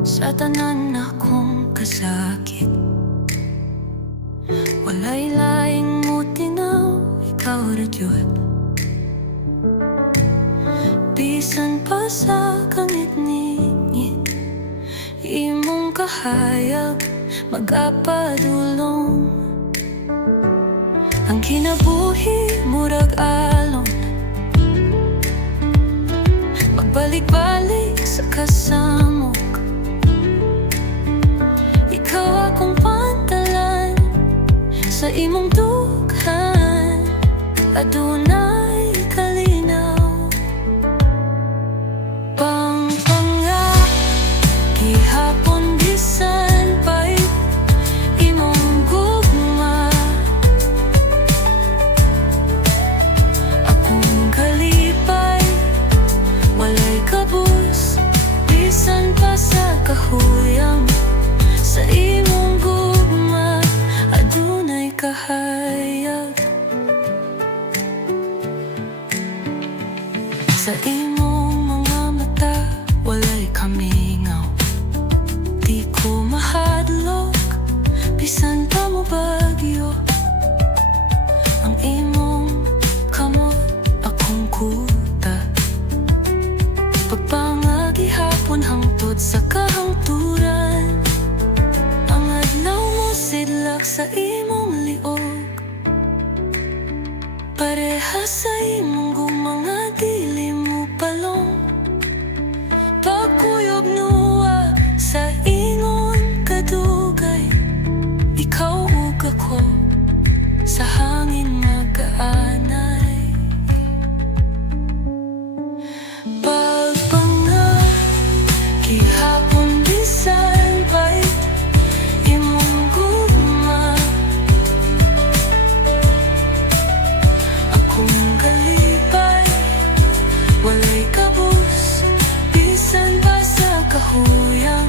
Sa tanan akong kasakit, walay laing mo tinaw, ikaw ra jud. Bisan pa sa kangit-ngit, imong kahayag magapadulong. Ang kinabuhi murag alon, magbalik-balik sa kasamok. Ikaw akong pantalan sa imong dughan, adunay kalinaw. Pangpanga gihapon bisan pa'y imong gugma. Akong kalipay walay kabus, bisan pa sa kahuyang. Sa imong gugma adunay kahayag. Sa imong mga mata walay kamingaw, di ko mahadlok bisan pa mo bagyo. Ang imong kamot akong kuta, pagpangagi hapon hangtod sa kahangturan. Ang adlaw mo sidlak sa imong liog, parehas sa imong mga dili mo palong. Pagkuyog nuwa sa ingon kadugay, ikaw ug ako sa hangin mag-aanay. Pagpanga gihapon bisan pa'y imong gugma. Akong kalipay walay kabus, bisan pa sa kahuyang.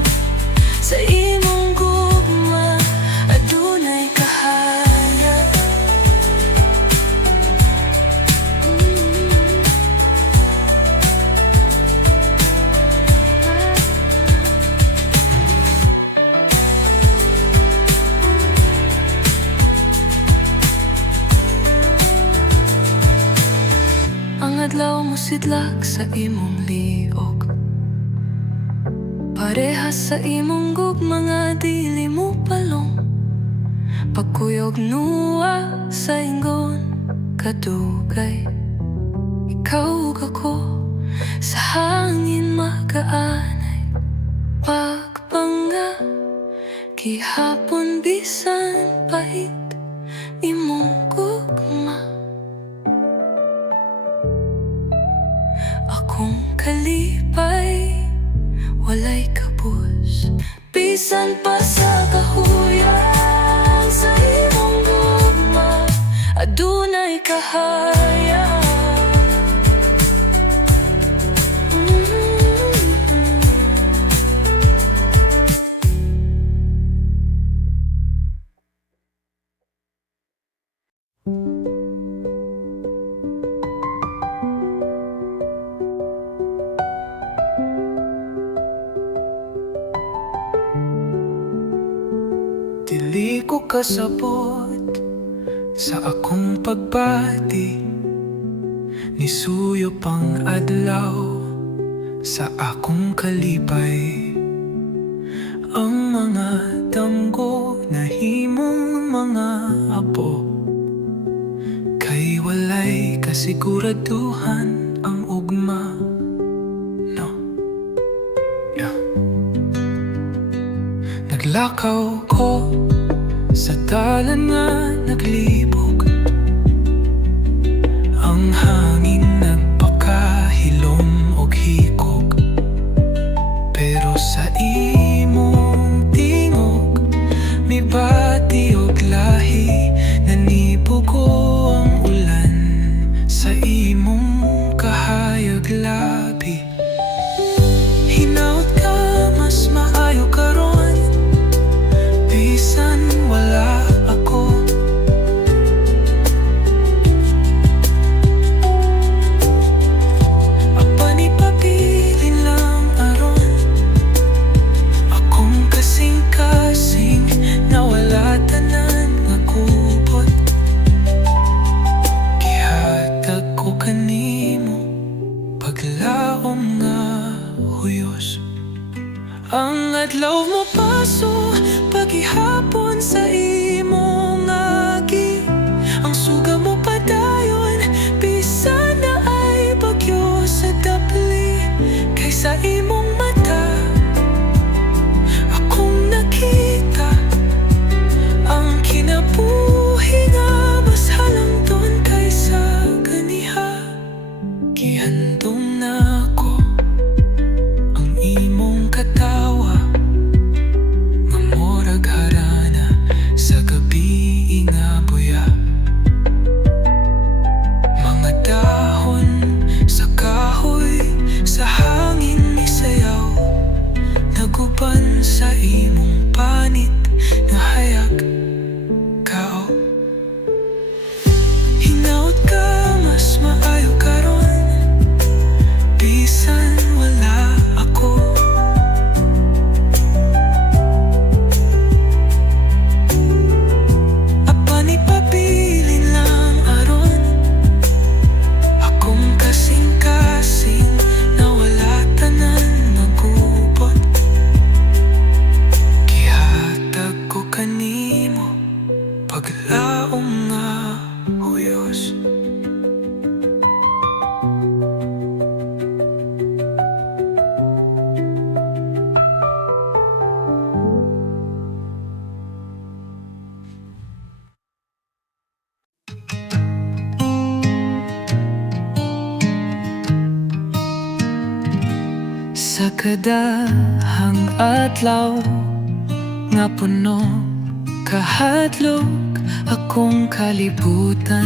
Sa imong gugma adunay kahayag. Ang adlaw mo sidlak sa imong liog, parehas sa imong gugma dili mo palong. Pagkuyog nuwa sa ingon kadugay, ikaw ug ako sa hangin mag-aanay. Pagpanga gihapon bisan pait imong gugma. Akong kalipay walay kabus, bisan pa sa kahuyang. Sa imong gugma adunay kahayag. Dili ko kasabot sa akong pagbati, nisuyo pang adlaw sa akong kalipay. Ang mga damgo na himong mga apo, kay walay kasiguraduhan ang ugma. No, yeah. Naglakaw ko sa dalan nga naglibog, ang hangin nagpakahilom og hikog. Pero sa imong tingog mibati og lahi, nanibugo ang ulan sa imong kahayag labi. Hinaut ka mas maayo karon, bisan wala ako. ko kanimo paglaom nga huyos. Ang adlaw mo paso paghihapon sa imong agi. Ang suga mo padayon bisan na ay bagyo sa dapli. Kaysa imong mata akong nakita ang kinabuhi nga mas halangton kaysa ganiha. Gihandom na ko ang imong katawa nga murag harana sa gabi nga buya. Mga dahon sa kahoy sa hangin misayaw, naguban sa imong panit nga hayag kao. Hinaut ka mas maayo karon bisan wala ako. Apan ipabilin lang aron akong kasing-kasing na wala tanan nagubot. Gihatag ko kanimo paglaom nga huyos. Sa kadahang adlaw nga puno kahadlok akong kalibutan,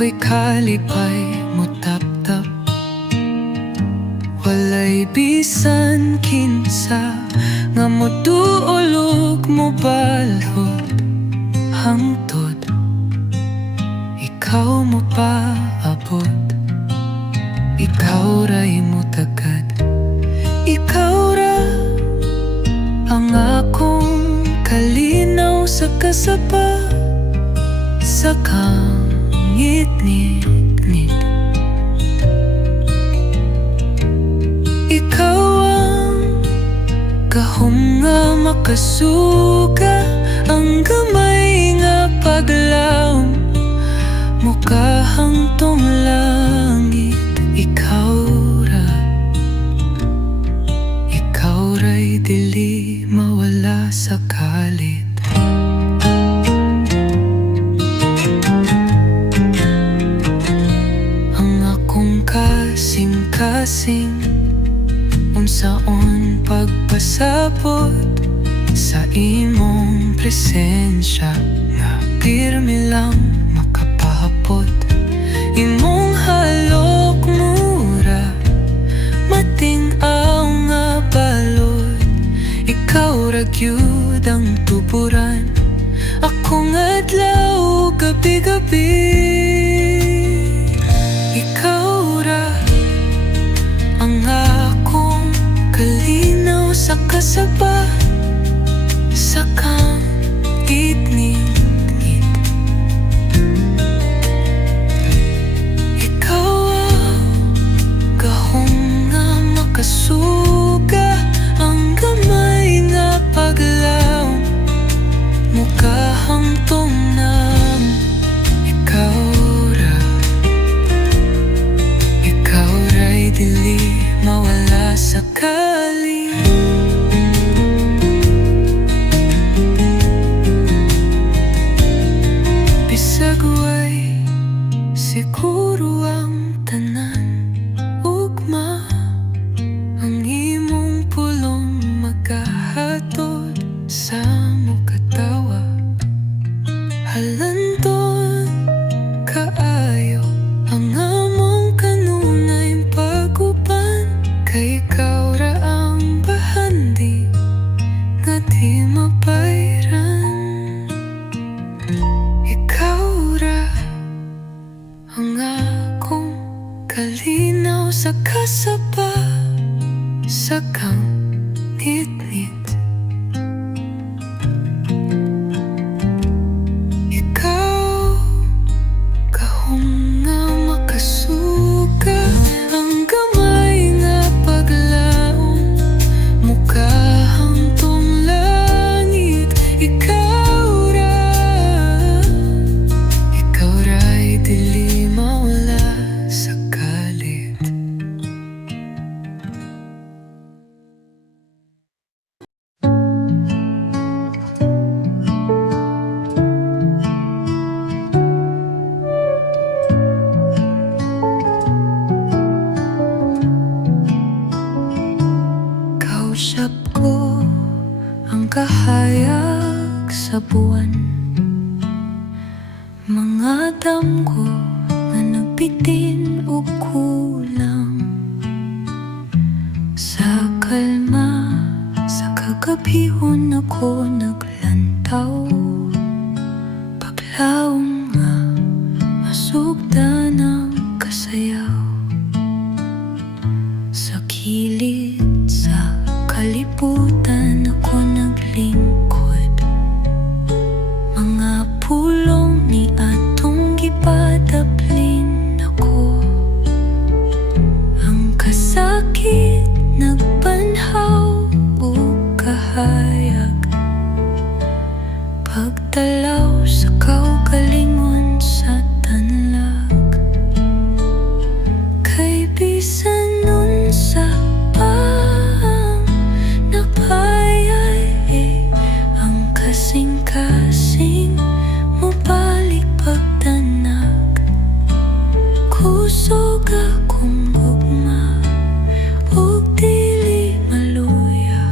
way kalipay mo tap-tap. Walay bisan kinsa nga moduolog mo balhod hangtod ikaw mo paabot. Ikaw ra'y mo tagad, ikaw ra ang akong kalinaw sa kasapa sa kangit-ngit-ngit. Ikaw ang gahom nga makasuga ang gamay nga paglaom mukha hangtong langit. Ikaw ra, ikaw ra'y dili mawala sa kalit. Ang akong kasing-kasing unsaon pagpasabot sa imong presensya nga pirmi lang makapahapot. Imong halok mura mating-aw nga balod. Ikaw ra gyud ang tuburan akong adlaw gabi-gabi. Ikaw ra ang akong kalinaw sa kasaba sa kangit-ngit. Ikaw ang gahom nga makasuga ang gamay nga paglaom mukha hangtong nam. Ikaw ra, ikaw ra'y dili mawala sa kalit. Bisag way siguro ang tanan ugma, ang imong pulong magkahatod sa mukatawa. Halanton kaayo ang among kanunay paguban, kay ikaw ra ang bahandi nga di mapayran. Ikaw ra ang akong kalinaw sa kasaba sa kangit-ngit. Ikaw gahom nga makasuga buwan. Mga damgo nga nagbitin og kulang. Sa kalma, sa kagabihon ako naglantaw. Paglawong nga, masugda ng kasayaw. Sa kilid, sa kalibutan ako naglingkod. Mga pulong ni atong gipadaplin ako. Ang kasakit nagbanhaw o kahayag. Pagtalaw sa kaugalingon sa tanlag. Kay bisan nun sa pang napayay, ang kasing-kasing mabalik pagtanag. Kusog akong gugma ug dili maluya.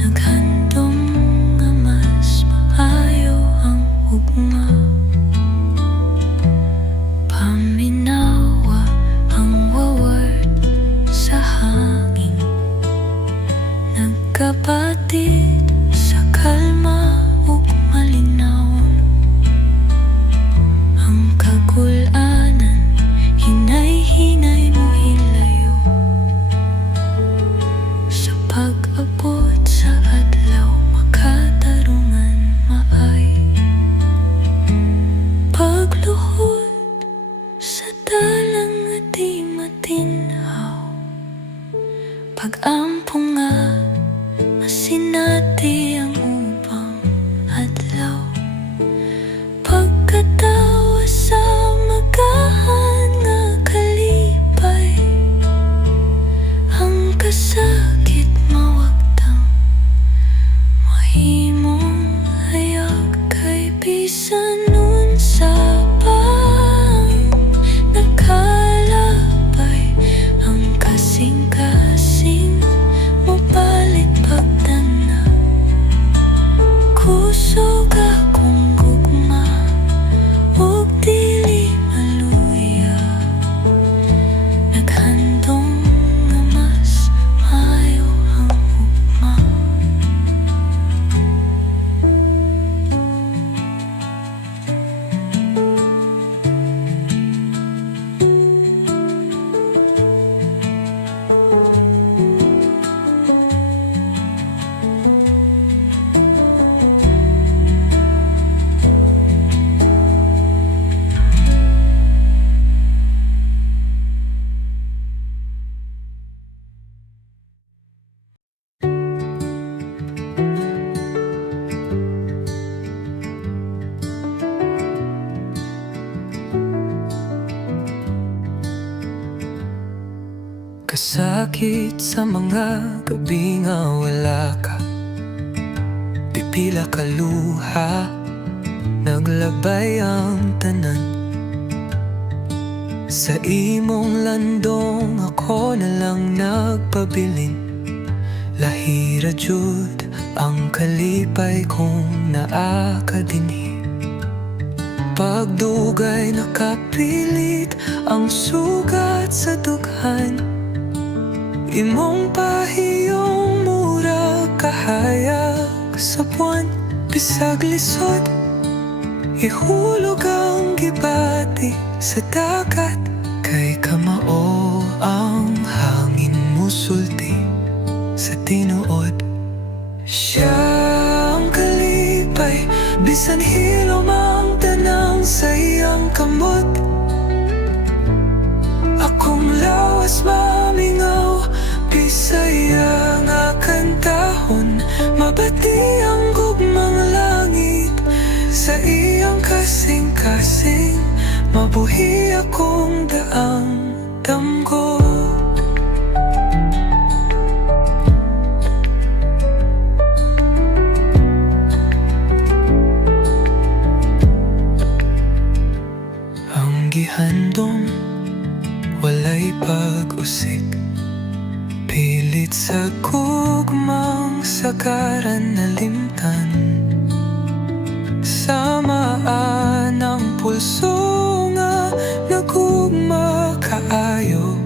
Naghandom nga mas maayo ang ugma. Paminawa ang waward sa hangin. Nagkapatid sa kalma ug malinaw. Ang kagul-anan hinay-hinay mo hilayo. Sa pag-abot sa adlaw makatarungan maay. Pagluhod sa dalang nga di matinhaw. Pag-ampong nga masinati ang ubang adlaw. Pagkatawa sa magahan nga kalipay. Ang kasakit mawagtang mahimong hayag. Kay bisan nun sa pang nakalabay. Ang kasing-kasing mabalik pagtanag. Kusog akong gugma ug dili maluya. Naghandom nga mas maayo ang ugma. Kasakit sa mga gabi nga wala ka. Pipila ka luha, naglabay ang tanan. Sa imong landong ako na lang nagpabilin. Lahira jud ang kalipay kong naa ka dinhi. Pagdugay nakapilit ang sugat sa dughan. Imong pahiyong mura kahayag sa buwan. Bisag lisod, ihulog ang gibati sa dagat. Kay kamao ang hangin musulti sa tinuod. Siya ang kalipay, bisan hilom ang tanang sa iyang kamot. Akong lawas mamingaw, bisaya nga kantahon. Mabati ang gugmang langit sa iyang kasing-kasing. Mabuhi akong daang damgo. Ang gihandom walay pag-usik. Pilit sa gugmang sakaran na limtan. samaan ang pulso nga nagugma kaayo.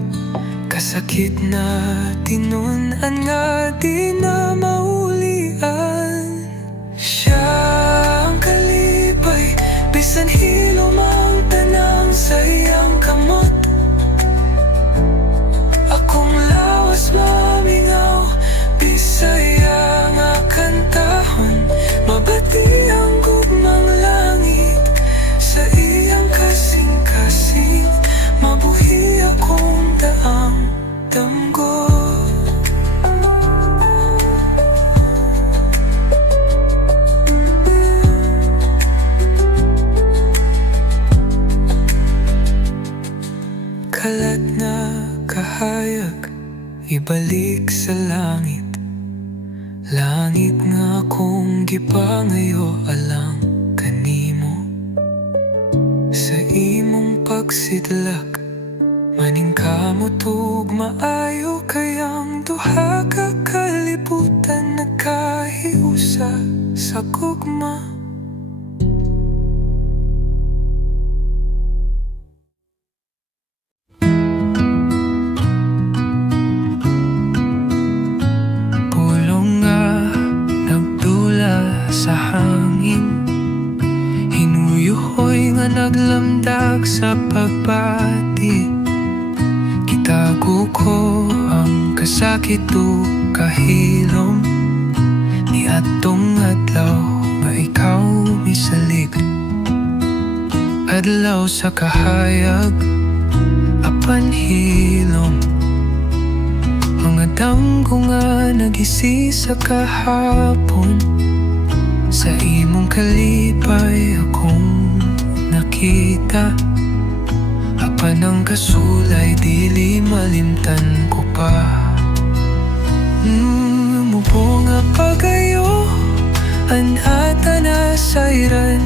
Kasakit na tinunan nga di na maulian. Siya ang kalipay, bisan hilom ang tanang sa iyang kamot. Akong lawas mamingaw, Bisaya nga kantahon. Mabati ang gugmang langit sa iyang kasing-kasing. Mabuhi akong daang damgo. Kalat na kahayag, ibalik sa langit. Langit nga akong gipangayo alang kanimo. Sa imong pagsidlak, maning kamo tugmaayo. Kayang duha ka kalibutan nagkahiusa sa gugma. Sa hangin, hinuyuhoy nga naglamdag sa pagbati. Kitago ko ang kasakit o kahilom, ni atong adlaw nga ikaw misalig. Adlaw sa kahayag, apan hilom. Mga damgo nga nagisi sa kahapon. Sa imong kalipay akong nakita. Apan ang kasulay dili malimtan ko pa. Mubo nga pagayo, anata na sayran.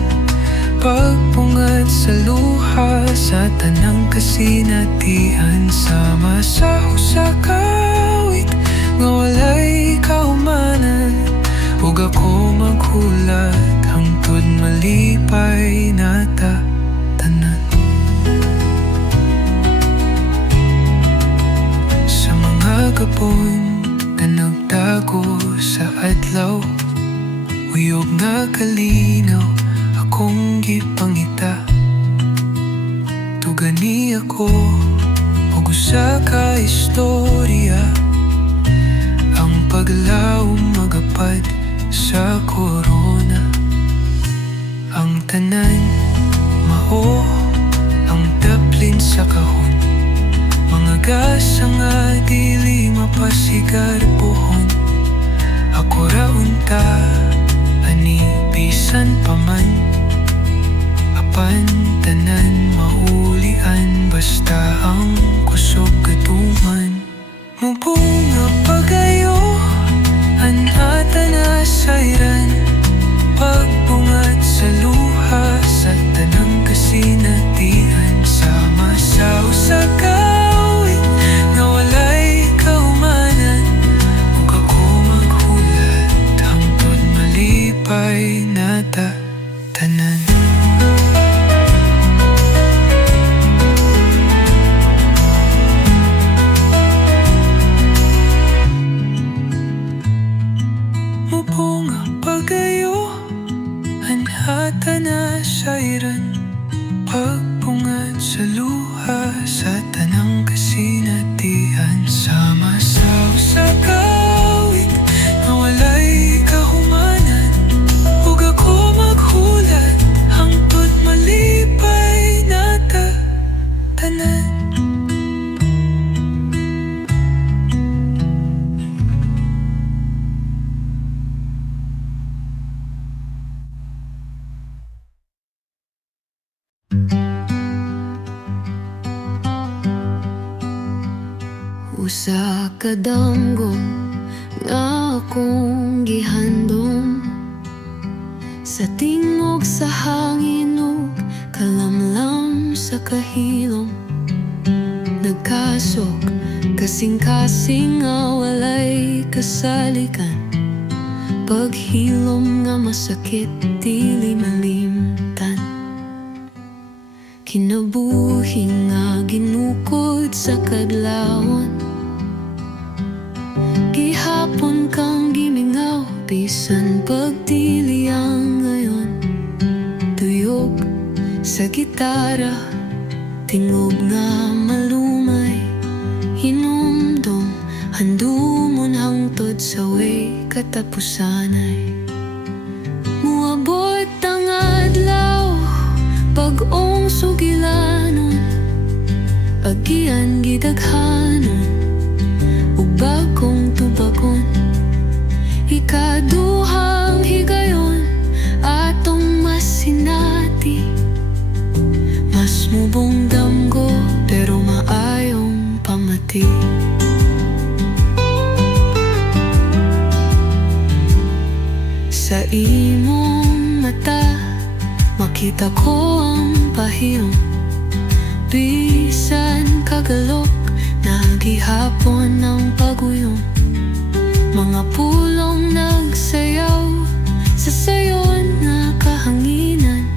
Pagpungat sa luha sa tanang kasinatihan. Sama sa husakawit nga walay kaumanan. Ug ako maghulat hangtod malipay nata tanan. Sa mga gapon na nagtago sa adlaw, uyog nga kalinaw akong gipangita. Tugani ako og usa ka istorya, ang paglaw magapad sa korona. Ang tanan mao ang daplin sa kahon. Mga gasa nga dili mapasigar pohon. Ako ra unta ani bisan paman. Apan tanan maulian basta ang kusog katuman. Mubunga pagayo, anata na sayran. Pagbungat sa luha sa tanang kasinatihan. Sama sa usakawit nga walay kaumanan. Ug ako maghulat hangtod malipay nata tanan. Mubunga pagayo, anhata na sayran. Pagbungat sa luha sa tanang kasinatihan. Sama sa usakawit na walay kahumanan. Ug ako maghulat hangtod malipay nata tanan. Usa ka damgo nga akong gihandom. Sa tingog sa hangin ug kalamlam sa kahilom. Nagkasok kasing-kasing nga walay kasalikan. paghilom nga masakit dili malimtan. Kinabuhi nga ginukod sa kadlawon, gihapon kang gimingaw bisan pagdili ang ngayon. Tuyog sa gitara, tingob nga malumay, hinumdom handumon hangtod sa way katapusanay. Muabot ang adlaw, pag-ong sugilanon, agian gidaghanon, ug bagong tubagon. Ikaduhang higayon, atong masinati, mas mubong damgo pero maayong pamati. Sa imong mata, makita ko ang pahiyong, bisan kagalok, nagihapon ang paguyong. Mga pulong nagsayaw sa sayon nga kahanginan,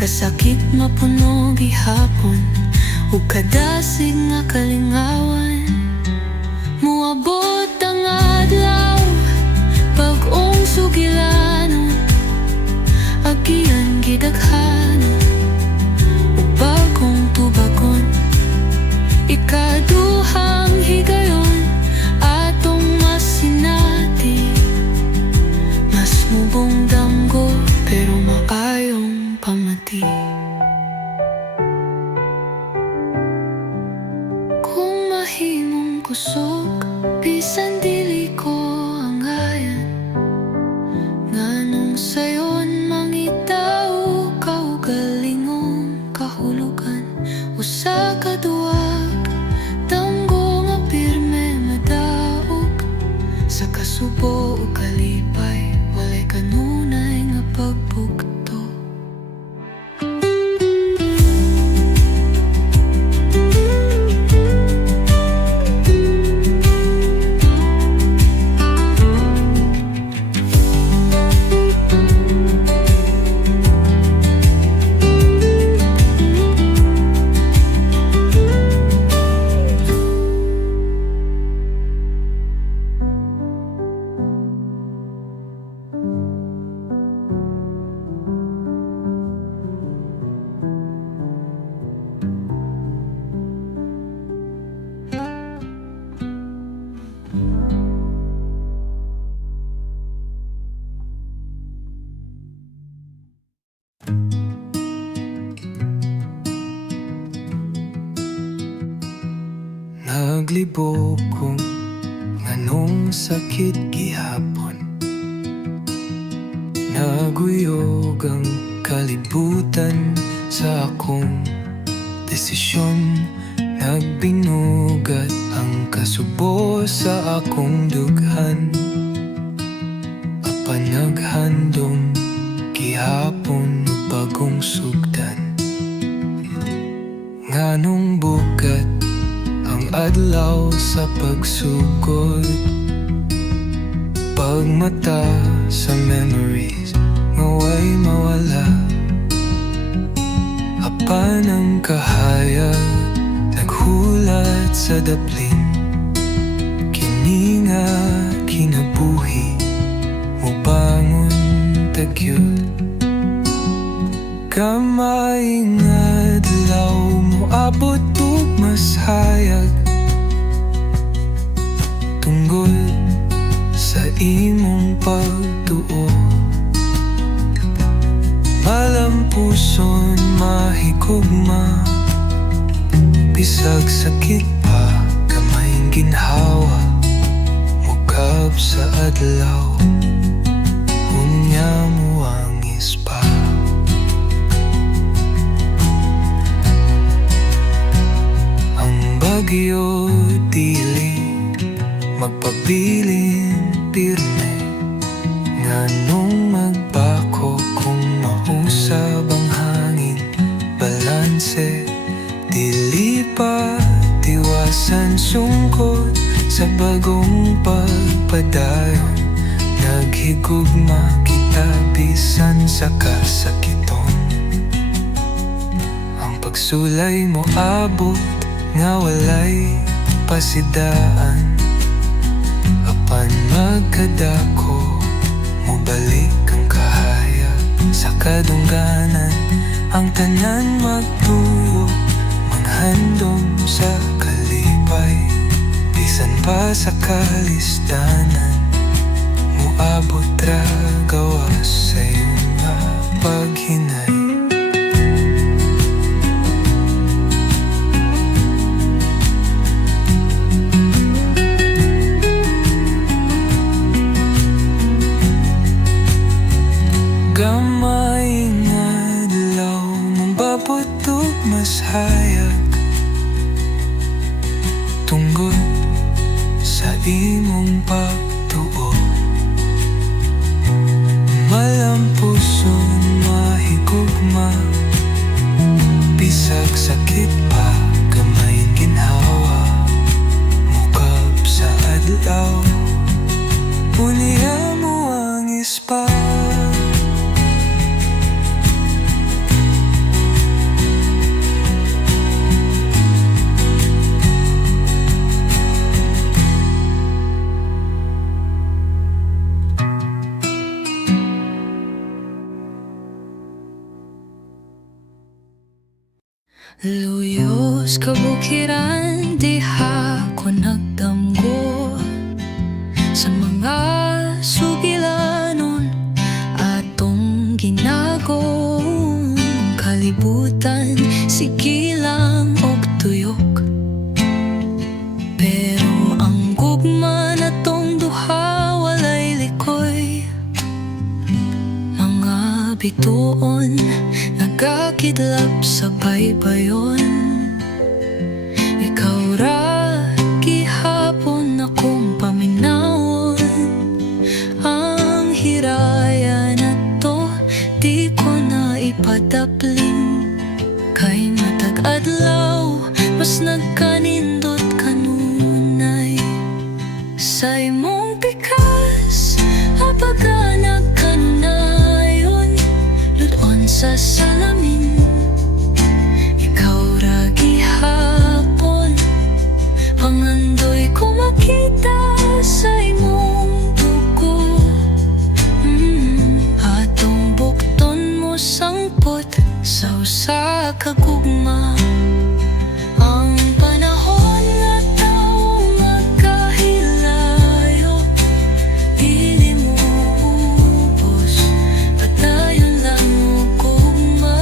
kasakit mapuno gihapon, ug kadasig nga kalingawan. Muabot ang adlaw, pag-ong sugilanon, agian gidaghanon, ug bagong tubagon. Ikaduhang higayon, atong masinati, mas mubong damgo pero maayong pamati. Kung mahimong kusog, bisan dili ko angayan, nganong sayon mangitaw kaugalingong kahulugan. Usa ka duwag, damgo nga pirme madaog, sa kasubo o kalipay, walay kanunay nga pagbugto. Naglibog kong nganong sakit gihapon, naguyog ang kalibutan sa akong desisyon. Nagbinugat ang kasubo sa akong dughan, apan naghandom gihapon ug bagong sugdan. Nganong bukat ang adlaw sa pagsugod, pagmata sa memories nga way mawala. Apan ang kahayag naghulat sa daplin, kini nga kinabuhi mubangon tagyod. Kamayng adlaw moabot ug mas hayag, tunggod sa imong pagtuo. Malampuson mahigugma, bisag sakit pa kamayng ginhawa, mukab sa adlaw, unya mo ang ispa. Ang bagyo dili magpabilin pirme, nganong magbako kung mausab ang hangin. Balanse dili pa tiwasan sungkot sa bagong pagpadayon, Naghigugma kita bisan sa kasakiton. Ang pagsulay mo abot nga walay pasidaan. Apan magkadako mo balik ang kahayag sa kadungganan. Ang tanan magtuyo maghandom sa kalipay. Bisan pa sa kalisdanan muabot ra gawas sa iyong nga paghinay. Gamay nga adlaw mong babutog mas hayag tungod sa imong pagtuo. Malampuson mahigugma bisag sakit pa gamayin ginhawa mukab sa adlaw. Unya mo ang ispa. Luyos kabukiran, diha ko nagdamgo sa mga sugilanon atong ginago. Kalibutan, sigilang og tuyok, pero ang gugma na tong duha walay likoy. Mga bituon nagakidlap sa baybayon. Ikaw ra gihapon akong paminawon. Ang hiraya na to di ko na ipadapling. Kay matag adlaw mas nagkanindot kanunay sa imong pikas. Apaga nagkanayon ludon sa salamin. Ikaw ra gihapon pangandoy ko makita sa imong dugo. Atong bukton mo sangpot sa usa ka gugma. Ang panahon nga taong magkahilayo dili mo ubos, patayon lang mo gugma.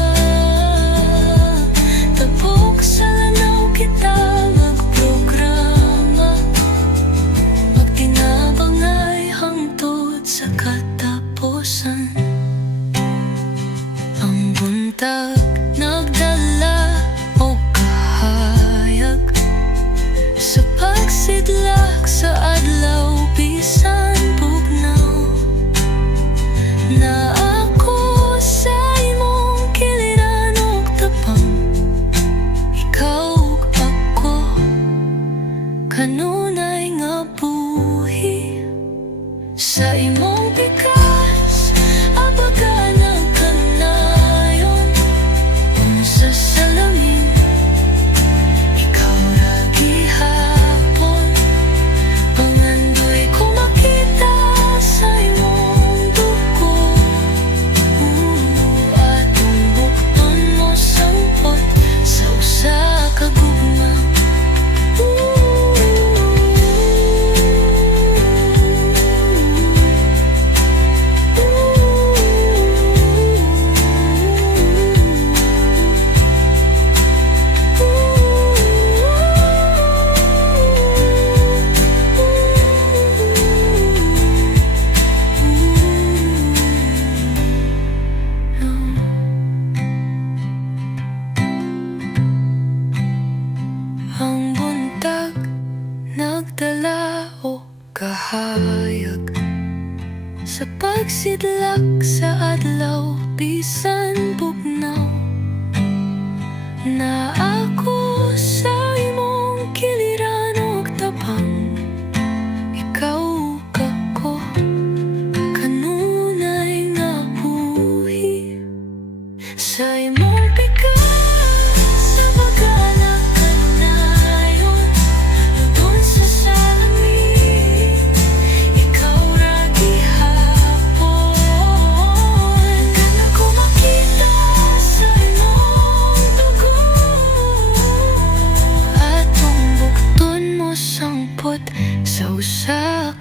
Tapok sa lanaw kita magprograma, magtinabang ay hangtod sa katapusan. Ang buntag nagdala o kahayag sa pagsidlak sa adlaw bisan bugnaw. Na ako sa imong kiliran og tapang, ikaw ug ako kanunay nga buhi sa imong pikas. Abaga nagkanayon sa salamin. Ikaw ra gihapon pangandoy ko makita sa imong dugo. Atong bukton mo sangpot sa usa ka gugma. Ang buntag nagdala o kahayag sa pagsidlak sa adlaw bisan bugnaw. Na ako sa imong kiliran og tapang, ikaw ug ako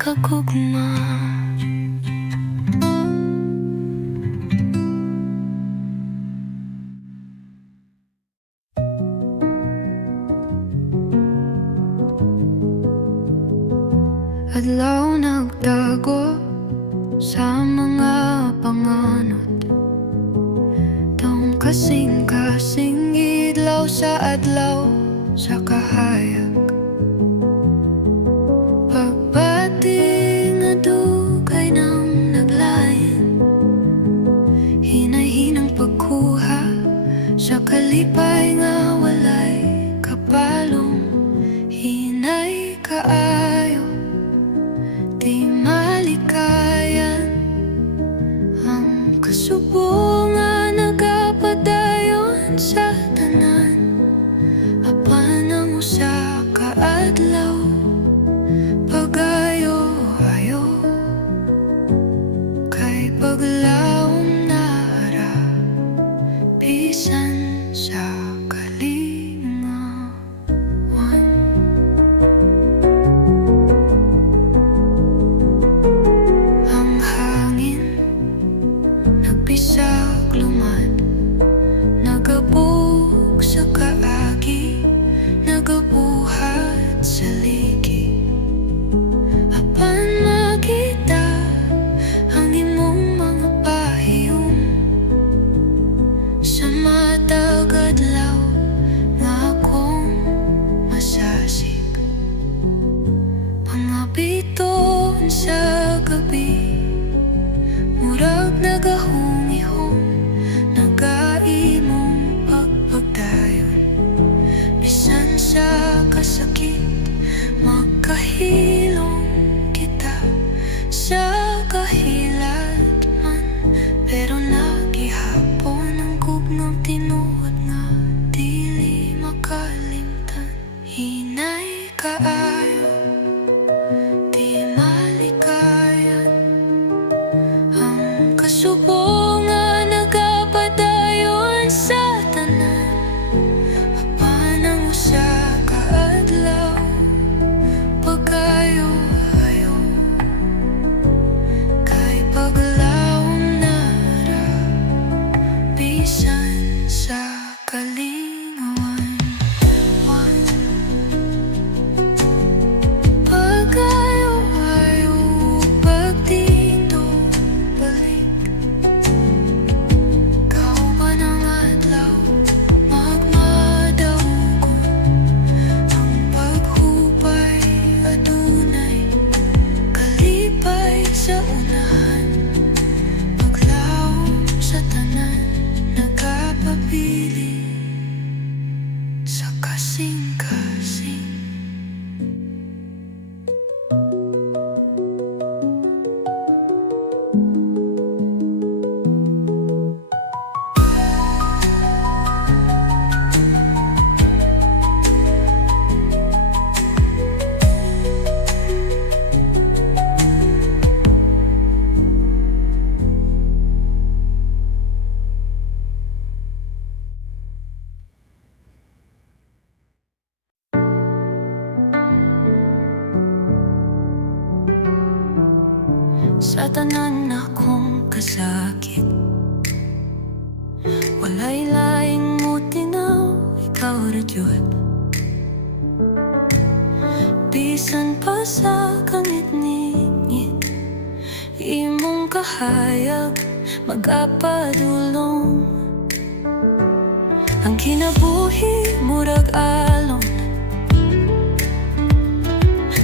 kagugma. Adlaw nagtago sa mga panganod, taong kasing-kasing idlaw sa adlaw sa kahayag. Pagbati nga dugay nang naglain, hinay-hinang pagkuha sa kalipay nga walay kapalong. Hinay kaayo, di malikayan ang kasubo nga nagapadayon sa tanan. Apan ang usa ka adlaw, pagayo-ayo kay paglawom nara bisan sa kalingawan. Ang hangin nagpisag lumad, nagabog sa kaagi, nagabuhat sa ligi. Apan makita ang imong mga pahiyom sa matag adlaw nga akong masasig. Pangabiton sa gabi, murag nagahungihong, nagaimong pagpagdayon. Bisan sa kasakit, magkahilom kita sa kahilat man. Pero nagihapon ang gugnaw tinuod nga dili makalimtan. Hinay kaayo, di malikayan ang kasubo nga nagapadayon sa tanan. Apan ang usa ka adlaw, pagayo-ayo kay paglawom nara bisan sa kalingawan. Pagayo-ayo pagtino balik, kauban ang adlaw magmadaugon. Ang paghupay adunay kalipay sa unahan, paglawom sa tanan nagapabili sa kasing-kasing. Sa tanan akong kasakit, walay laing mo tinaw, ikaw ra jud. Bisan pa sa kangit-ngit, imong kahayag magapadulong. Ang kinabuhi murag alon,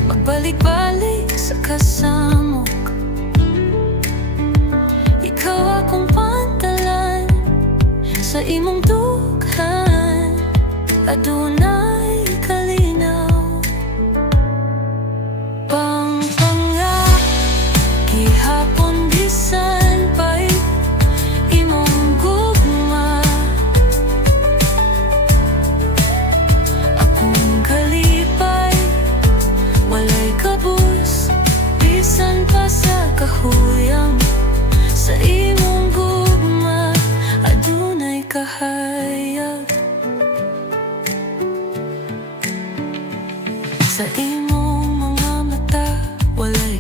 magbalik-balik sa kasamok. Ikaw akong pantalan sa imong dughan, adunay kalinaw. Pangpanga gihapon bisan pa'y imong gugma. Akong kalipay walay kabus, bisan pa sa kahuyang. Sa imong gugma adunay kahayag. Sa imong mga mata walay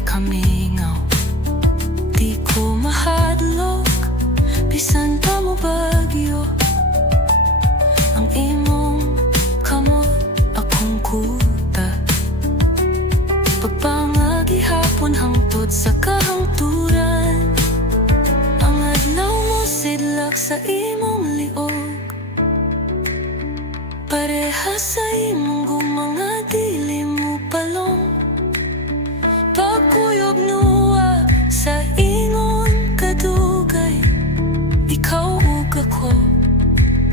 bagyo. Ang imong kamot, akong kuta. Pagpangagi hapon hangtod sa kahangturan. Ang adlaw mo sidlak sa imong liog. Parehas sa imong mga dili mo palong. Pagkuyog nuwa sa ingon kadugay. Ikaw ug ako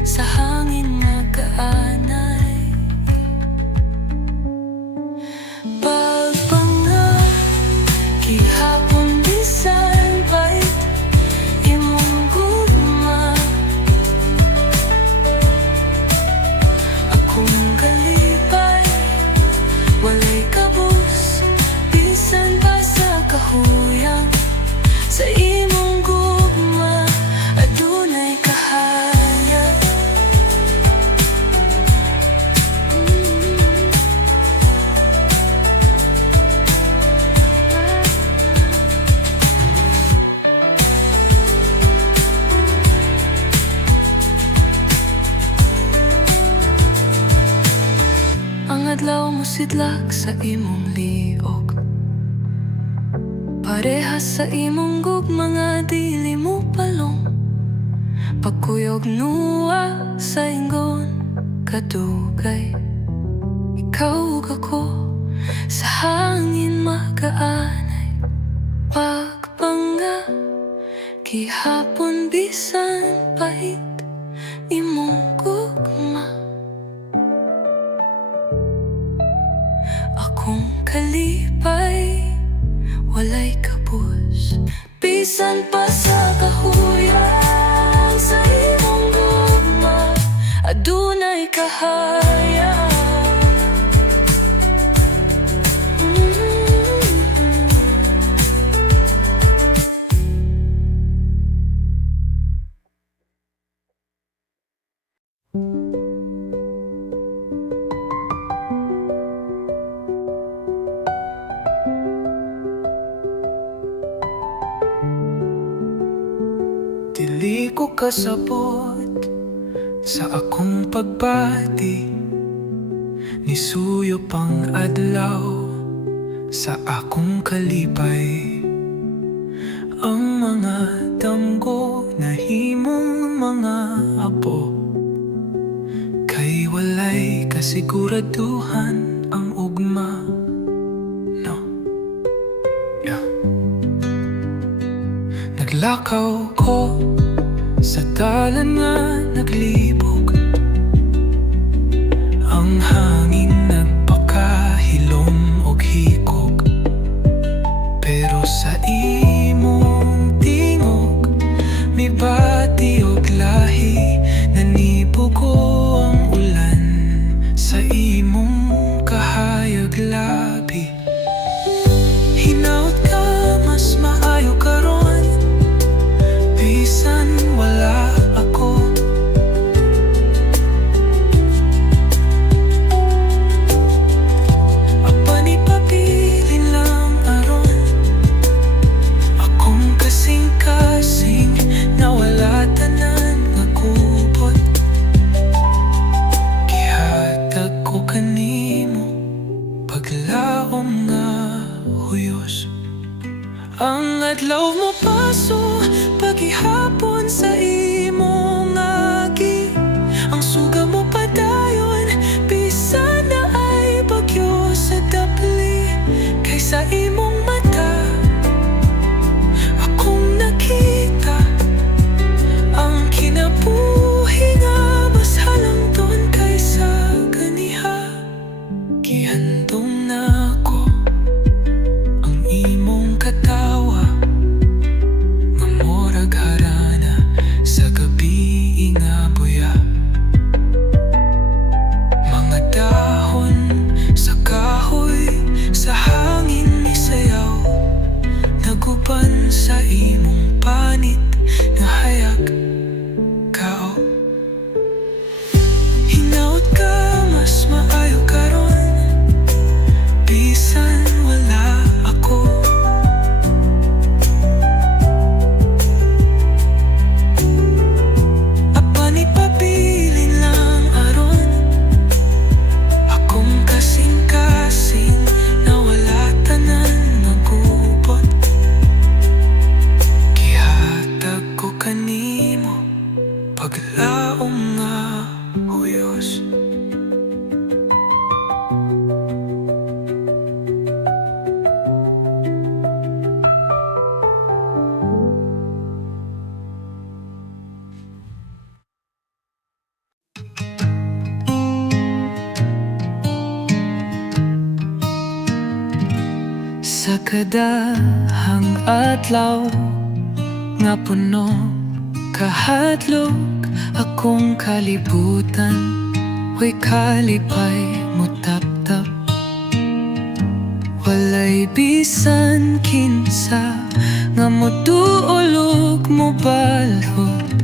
sa hangin magkaanay. Pagpanga gihapon bisan bait imong gugma. Akong kalipay walay kabus bisan pa sa kahuyang. Sa imong gugma adunay kahayag. Ang adlaw mo sidlak sa imong liog. Parehas sa imong gugma nga dili mo palong. Pagkuyog nuwa sa ingon kadugay. Ikaw ug ako sa hangin magaanay. Pagpanga gihapon bisan pait imong gugma. Akong kalipay walay kabus bisan pa sa kahuyang. Sa imong gugma adunay kahayag. Dili ko kasabot sa akong pagbati. Nisuyo pang adlaw sa akong kalipay. Ang mga damgo na himong mga apo. Kay walay kasiguraduhan ang ugma. No? Yeah. Naglakaw ko sa dalan nga naglibog. Ang hangin nagpakahilom og hikog. Pero sa imong tingog may bati og lahi. Nanibugo ang ulan sa imong kahayag labi. Hinaut ka mas maayo karon bisan wala ako. Apa ni papilin lang aron akong kasing-kasing na wala tanan nga kubot. Gihatag ko kanimo paglaom nga huyos. Ang adlaw mo paso paghihapon sa imong agi. Ang suga mo padayon bisan na ay bagyo sa dapli. Kaysa imong mata akong nakita ang kinabuhi nga mas halangton kaysa ganiha. Gihandom na ako ang imong katawa nga murag harana sa gabi nga buya. Mga dahon sa kahoy sa hangin misayaw. Naguban sa imong panit nga hayag kao. Hinaut ka mas maayo karon Sa kadahang adlaw nga puno kahadlok akong kalibutan, way kalipay mo tap-tap. Walay bisan kinsa nga moduolog mo balhod,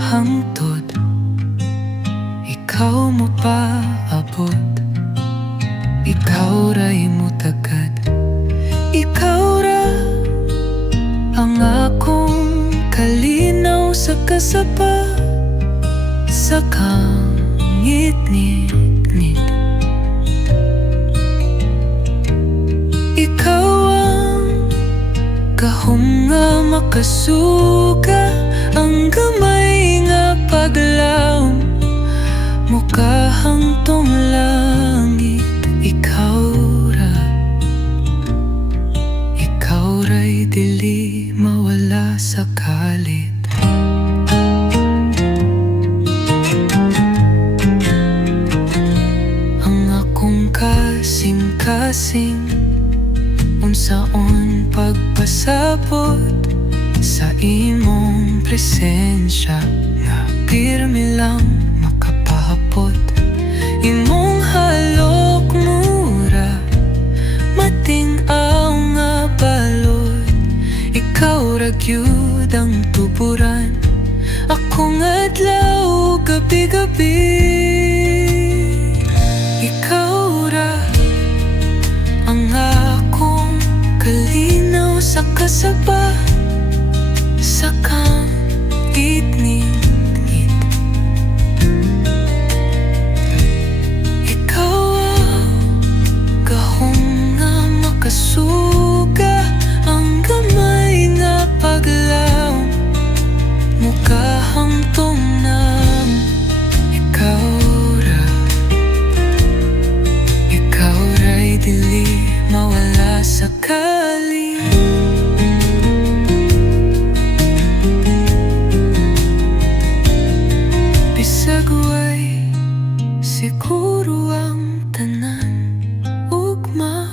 hangtod ikaw mo paabot. Ikaw ra'y mo tagad, ikaw ra ang akong kalinaw sa kasapa, sa kangit-ngit-ngit. Ikaw ang gahom nga makasuga, ang gamay nga paglaom, mukahang tong langit. Ikaw ra, ikaw ra'y dili mawala sa kalit. Ang akong kasing-kasing, unsaon pagpasabot sa imong presensya, nga pirmi lang makapahapot. Imong halok mura, mating-aw nga balod. Ikaw ra gyud ang tuburan, akong adlaw gabi-gabi. Ikaw ra ang akong kalinaw sa kasaba, sa kangit-ngit. Ikaw ang gahom nga makasuga, ang gamay nga paglaom, mukahang tumnam. Ikaw ra, ikaw ra'y dili mawala sa kalit. Bisag way siguro ang tanan ugma,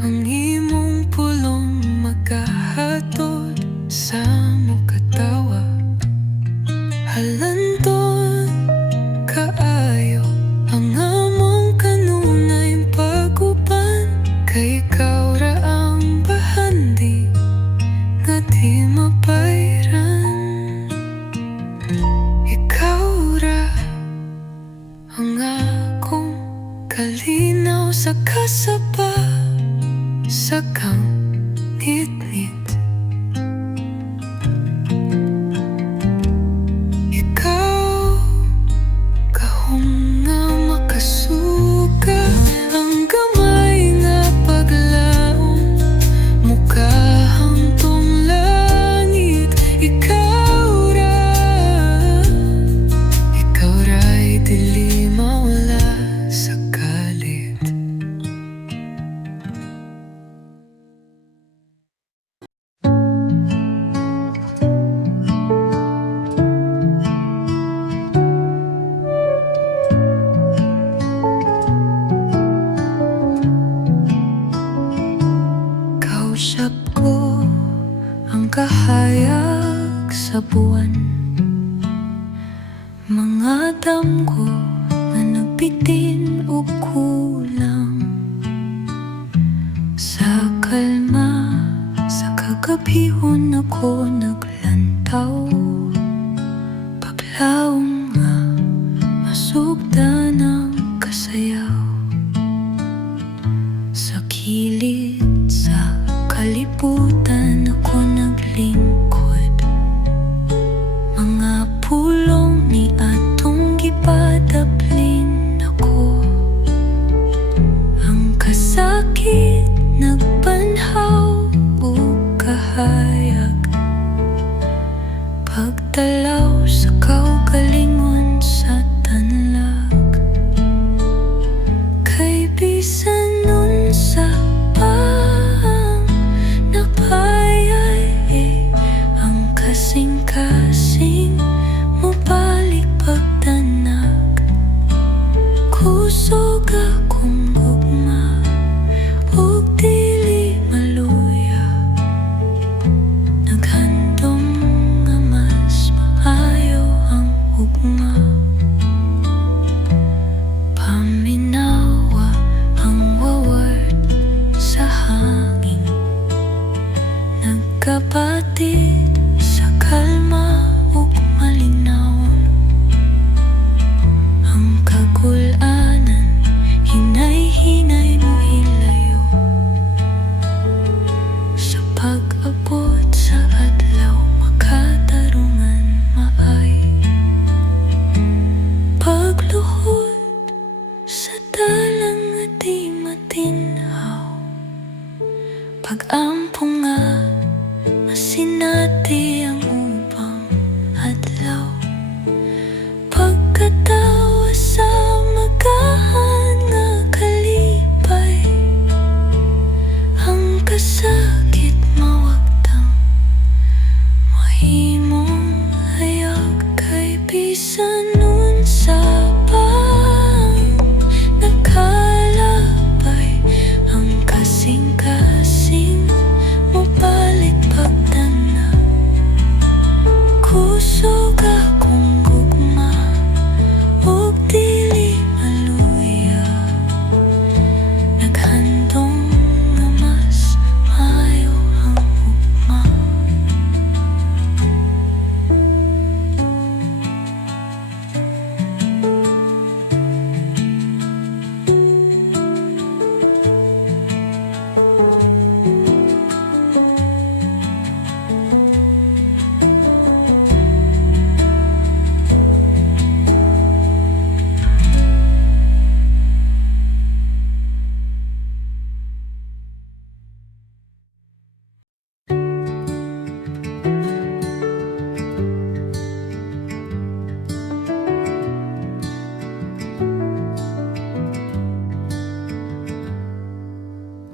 ang imong pulong magkahatod sa mukatawa. Halandon kaayo ang among kanunay paguban, kay ikaw ra ang bahandi nga di mapayran. Ikaw ra ang akong kalinaw sa kasaba, sa kangit-ngit. Ikaw gahom nga makasuga, ang gamay nga paglaom, mukahang tong langit. Ikaw ra, ikaw ra'y dili mawala sa kalit. Kausap ko ang kahayag sa buwan, mga damgo nga nagbitin o kulang. Sa kalma, sa kagabihon ako naglantaw, paglaong nga masugda ng kasayaw. Sa kilid sa kalibutan ako naglingkod, mga pulong ni atong gipadaplin ako. Ang kasakit nagbanhaw o kahayag, pagtalaw sa kaugalingon sa tanlag. Kay bisan nun sa pang napayay, ang kasing-kasing mubalik pagtanag. Kusog akong gugma, ug dili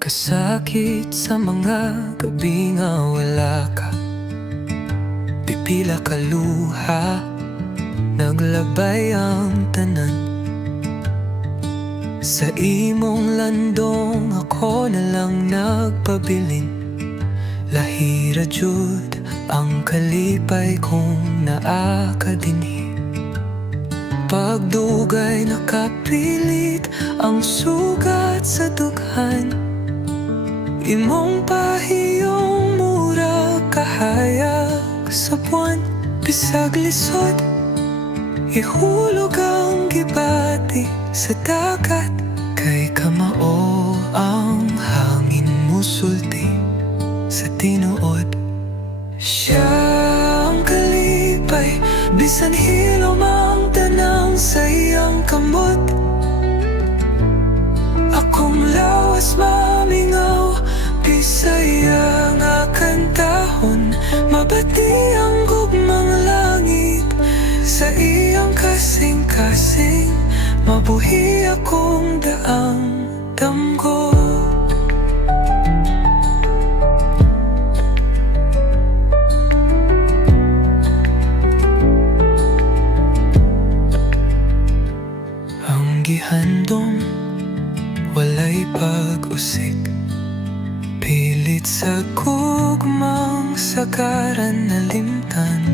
Kasakit sa mga gabi nga wala ka. Pipila ka luha, naglabay ang tanan. Sa imong landong ako na lang nagpabilin. Lahira jud ang kalipay kong naa ka dinhi. Pagdugay nakapilit ang sugat sa dughan. Imong pahiyong mura kahayag sa buwan. Bisag lisod, ihulog ang gibati sa dagat. Kay kamao ang hangin musulti sa tinuod. Siya ang kalipay, bisan hilom ang tanang sa iyang kamot. Akong lawas mamingaw, bisaya nga kantahon. Mabati ang gugmang langit sa iyang kasing-kasing. Mabuhi akong daang damgo. Ang gihandom walay pag-usik, pilit sa gugmang sakaran na limtan.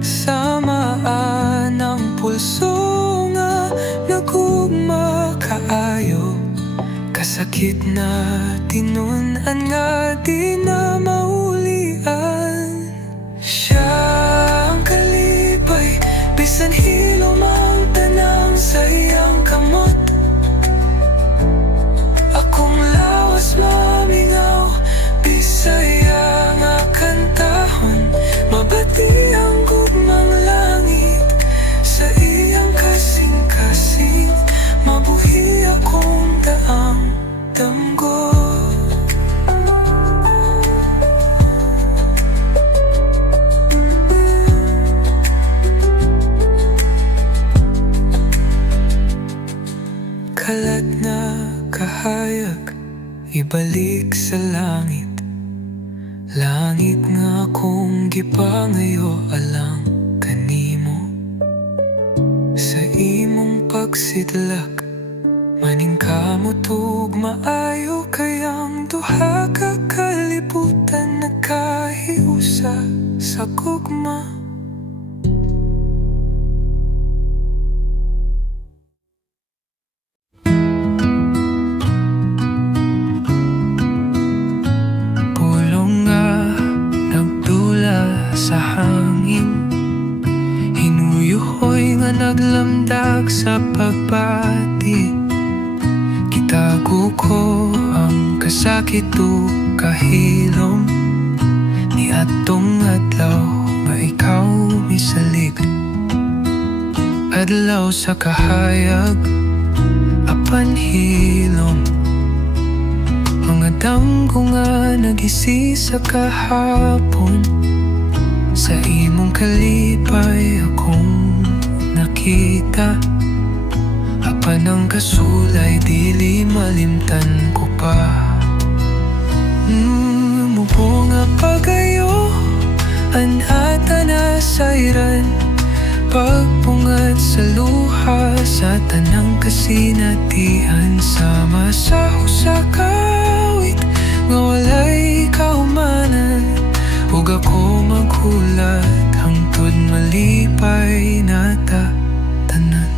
Samaan ang pulso nga nagugma kaayo. Kasakit na tinunan nga di na maulian. Siya ang kalipay, bisan hilom ang tanang sa iyang kamot. Akong lawas mamingaw, bisaya nga kantahon. Mabati ang gugmang langit sa iyang kasing-kasing. Mabuhi akong daang damgo. Kalat na kahayag, ibalik sa langit. Langit nga akong gipangayo alang kanimo. Sa imong pagsidlak, maning kamutog maayo. Kayang duha ka kalibutan nagkahiusa sa gugma. Sa hangin, hinuyuhoy nga naglamdag sa pagbati. Kitago ko ang kasakit o kahilom ni atong adlaw nga ikaw misalig. Adlaw sa kahayag, apan hilom. Mga damgo nga nagisi sa kahapon. Sa imong kalipay akong nakita. Apan ang kasulay dili malimtan ko pa. Mubo nga pagayo an ata na sayran. Pagpungat sa luha sa tanang kasinatihan. Sama sa husakawit nga walay kaumanan. Huwag ako maghulat hangtod malipay na ta tanan.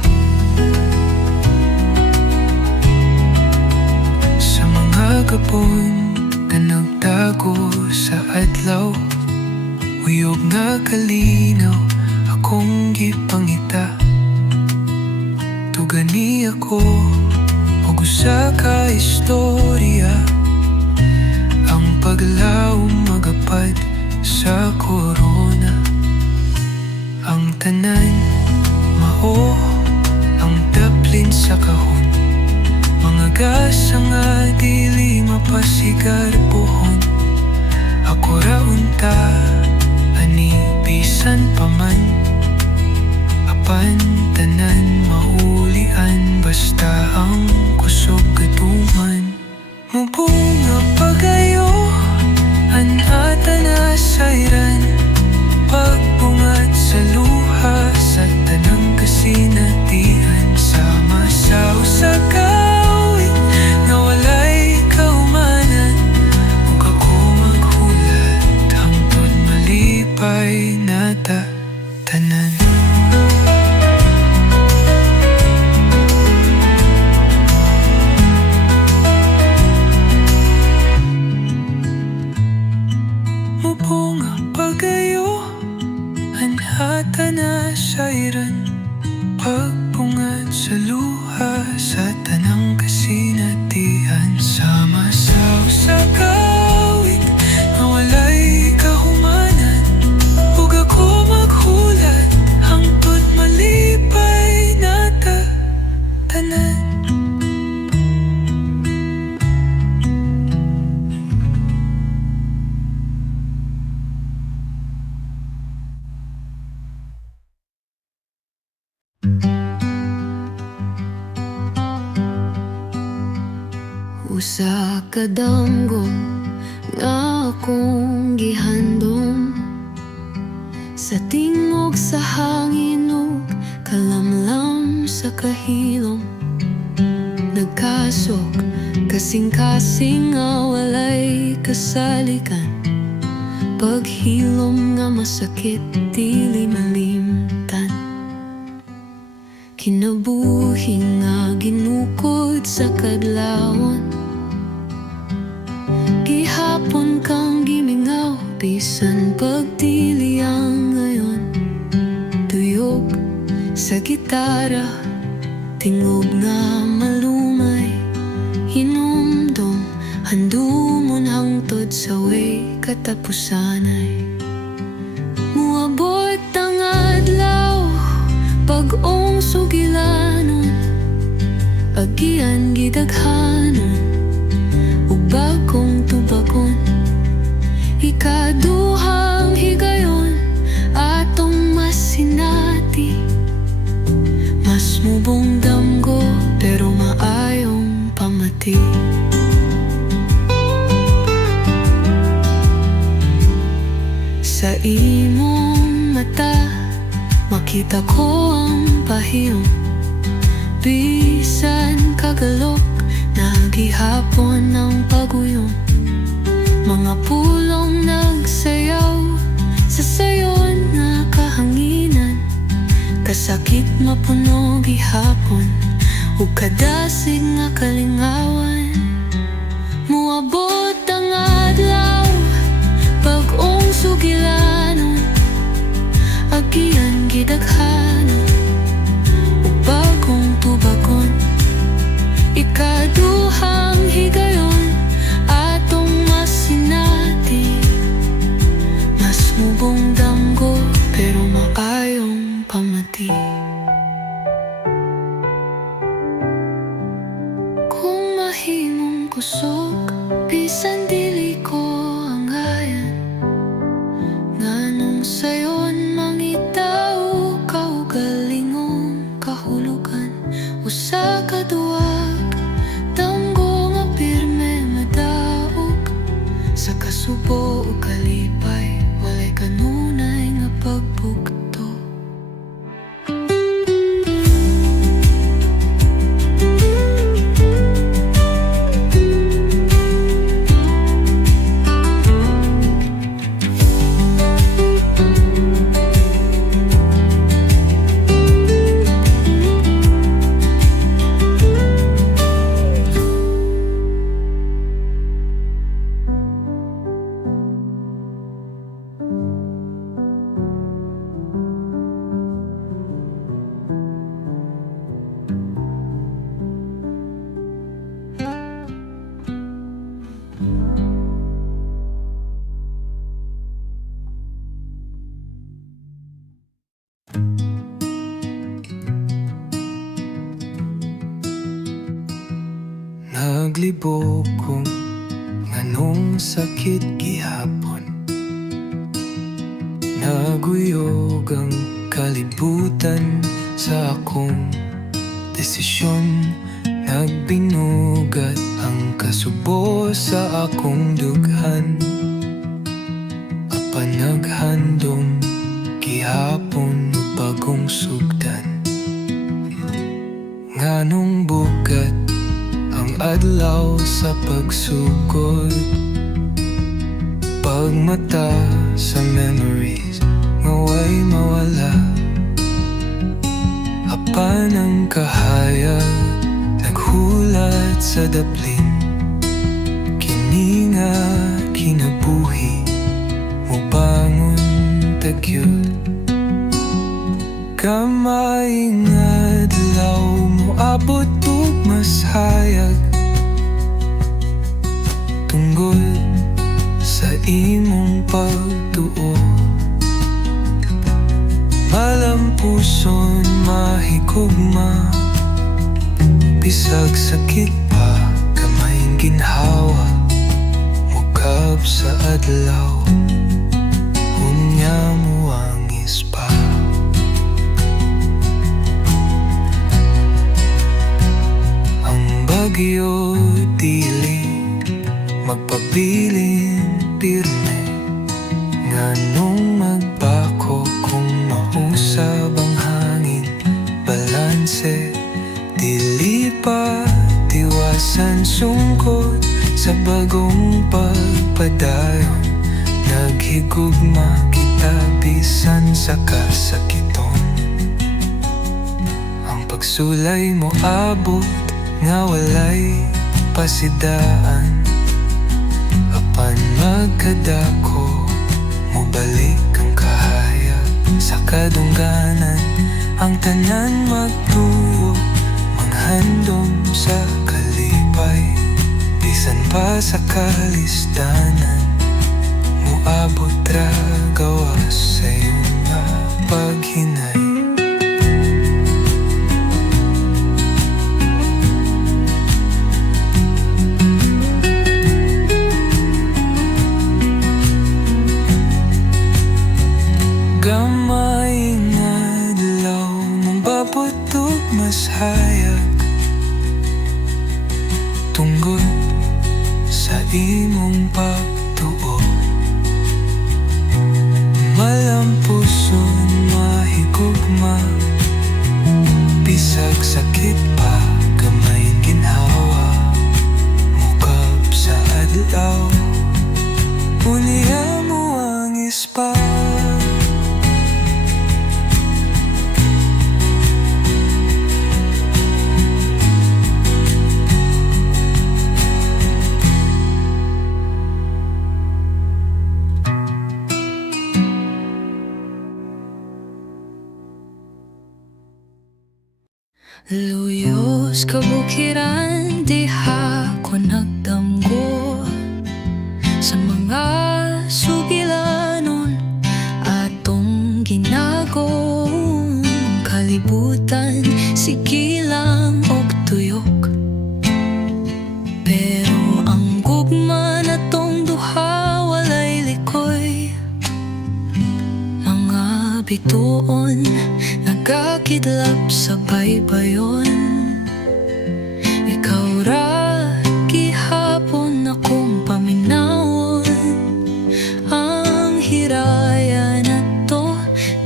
Sa mga gapon na nagtago sa adlaw, uyog nga kalinaw akong gipangita. Tugani ako og usa ka istorya. Ang paglaw magapad sa korona. Ang tanan mao ang daplin sa kahon. Mga gasa nga dili mapasigar pohon. Ako ra unta ani bisan pa man. Apan tanan maulian basta ang kusog katuman. usa ka damgo nga akong gihandom sa tingog sa hangin ug kalamlam sa kahilom. Nagkasok kasing-kasing nga walay kasalikan, paghilom nga masakit dili malimtan. Kinabuhi nga ginukod sa kadlawon, gihapon kang gimingaw bisan pagdili ang ngayon. Tuyog sa gitara, tingog nga malumay, hinumdum handumon hangtod sa way katapusanay. Muabot ang adlaw pag-ong sugilanon, agian gidaghanon ug bagong tubagon. Ikaduhang higayon atong masinati, mas mubong damgo pero maayong pamati. Sa imong mata makita ko ang pahiyong, bisan kagalok nagihapon ang paguyong. Mga pulong nagsayaw sa sayon nga kahanginan, kasakit mapuno gihapon ug kadasig nga kalingawan. Muabot ang adlaw pag-ong sugilanon, agian gidaghanon ug bagong tubagon. Ikaduhang higayon atong masinati, mas mubong damgo pero maayong pamati. Kung mahimong kusog bisan dili ko angayan, nganong sayon mangitaw kaugalingong kahulugan. Usa ka duwag damgo nga pirme madaog, sa kasubo o kalipay walay kanunay nga pagbugto. Naglibog kong nganong sakit gihapon, naguyog ang kalibutan sa akong desisyon. Nagbinugat ang kasubo sa akong dughan, apan naghandom gihapon ug bagong sugdan. Nganong bugat ang adlaw sa pagsugod, pagmata sa memories nga way mawala. Apan ang kahayag naghulat sa daplin, kini nga kinabuhi mubangon tagyod. Kamayng adlaw moabot ug mas hayag, tunggod sa imong pagtuo. Malampuson mahigugma, bisag sakit pa kamayng ginhawa, mukab sa adlaw unya muangis pa. Ang bagyo dili magpabilin pirme. Nganong magbako kung mausab ang hangin, balanse dili pa tiwasan sungkot sa bagong pagpadayon. Naghigugma kita bisan sa kasakiton. Ang pagsulay mo abot nga walay pasidaan. Apan magkadako mo balik ang kahayag sa kadungganan. Ang tanan magtuyo, manghandom sa kalipay. Bisan pa sa kalisdanan, muabot ra gawas sa iyong nga paghinay. Gamay nga adlaw mong babutog mas hayag, tungod sa imong pagtuo. Malampuson mahigugma, bisag sakit pa gamay ginhawa. Mukab sa adlaw, uliya mo ang ispa. Luyos kabukiran, diha ko nagdamgo sa mga sugilanon atong ginagong kalibutan, sigilang og tuyok. Pero ang gugma na tong duha walay likoy, mga bituon nagakidlap sa baybayon. Ikaw ra gihapon akong paminawon. Ang hiraya na to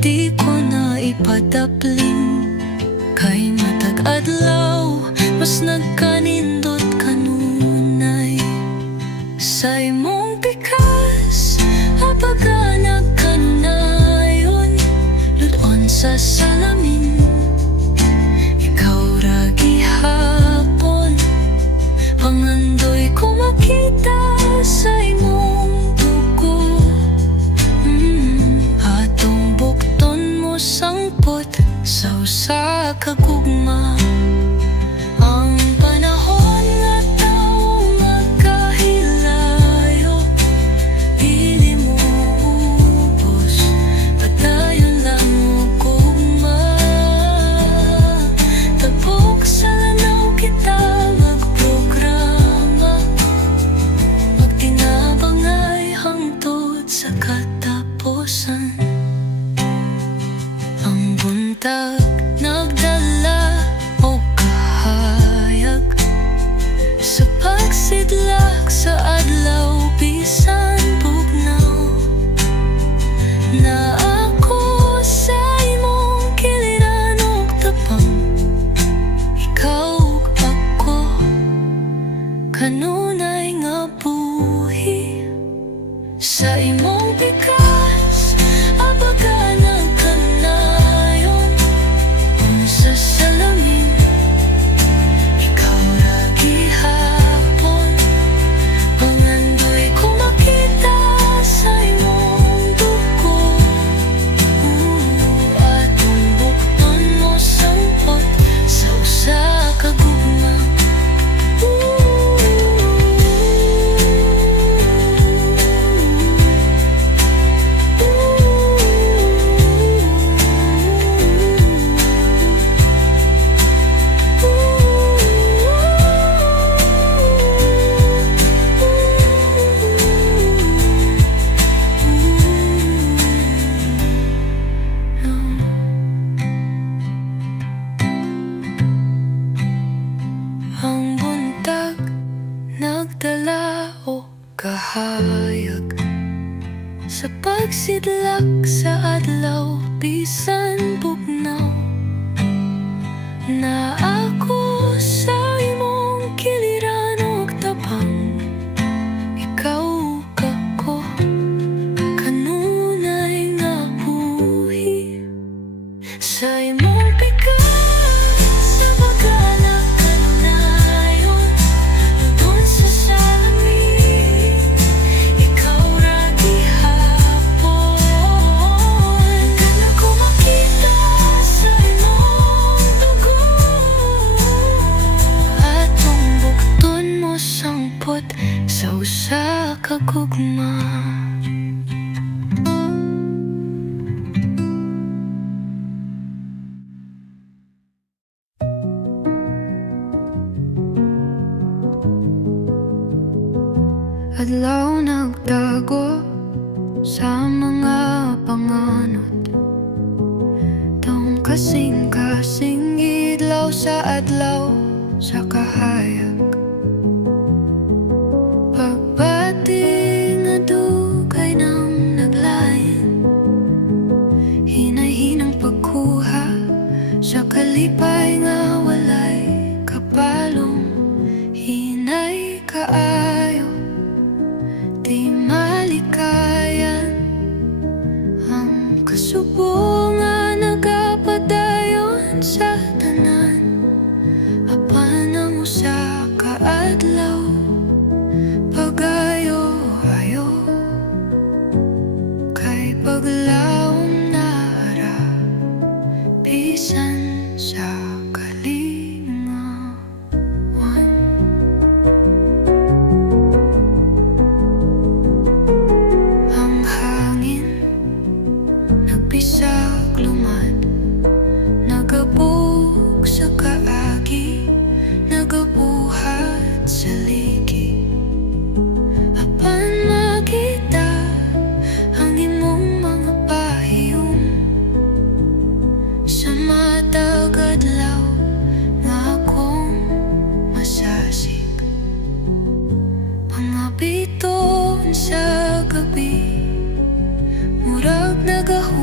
di ko na ipadapling, kay matag adlaw mas nagkanindot kanunay. Sa imong pikas apaga nagkanayon, ludon sa salamin. Ikaw ra gihapon, pangandoy ko makita sa imong dugo. Atong bukton mo sangpot sa usa ka gugma. Ang panahon nga taong magkahilayo, dili mo ubos, padayon lang mo gugma. Tapok sa lanaw kita magprograma, magtinabang ay hangtod sa katapusan. Ang buntag nagdala o kahayag sa pagsidlak sa adlaw, bisan bugnaw na ako sa imong kiliran ug tapang. Ikaw ug ako kanunay nga buhi sa imong pikas apaga nagkanayon. Sa salamin, ikaw ra gihapon, pangandoy ko makita sa imong dugo. Atong bukton mo sangpot sa usa ka gugma. sidlak sa adlaw bisan bugnaw. Na ako sa imong kiliran ug tapang, ikaw kako kanunay nga buhi. Sa imong pikas sa pag-alak kanayon, doon sa salamin, ikaw ra gihapon. Kana ko makita sa imong dugo, atong bugton mo sangpot sa usa ka gugma. Adlaw nagtago sa mga panganod, taong kasing-kasing idlaw sa adlaw sa kahayag. Pagbati nga dugay nang naglain, hinay-hinang pagkuha sa kalipay nga walay kapalong. Hinay kaayo, di malikayan ang kasubo nga nagapadayon sa tanan. Apan ang usa ka adlaw, pagayo-ayo, kay paglaom nara bisan sa kalingawan. Ang hangin nagpisag lumad, nagabog sa kaagi, nagabuhat sa ligi. Apan makita ang imong mga pahiyom sa matag adlaw nga akong masasig. Pangabiton sa gabi, murag nagahulog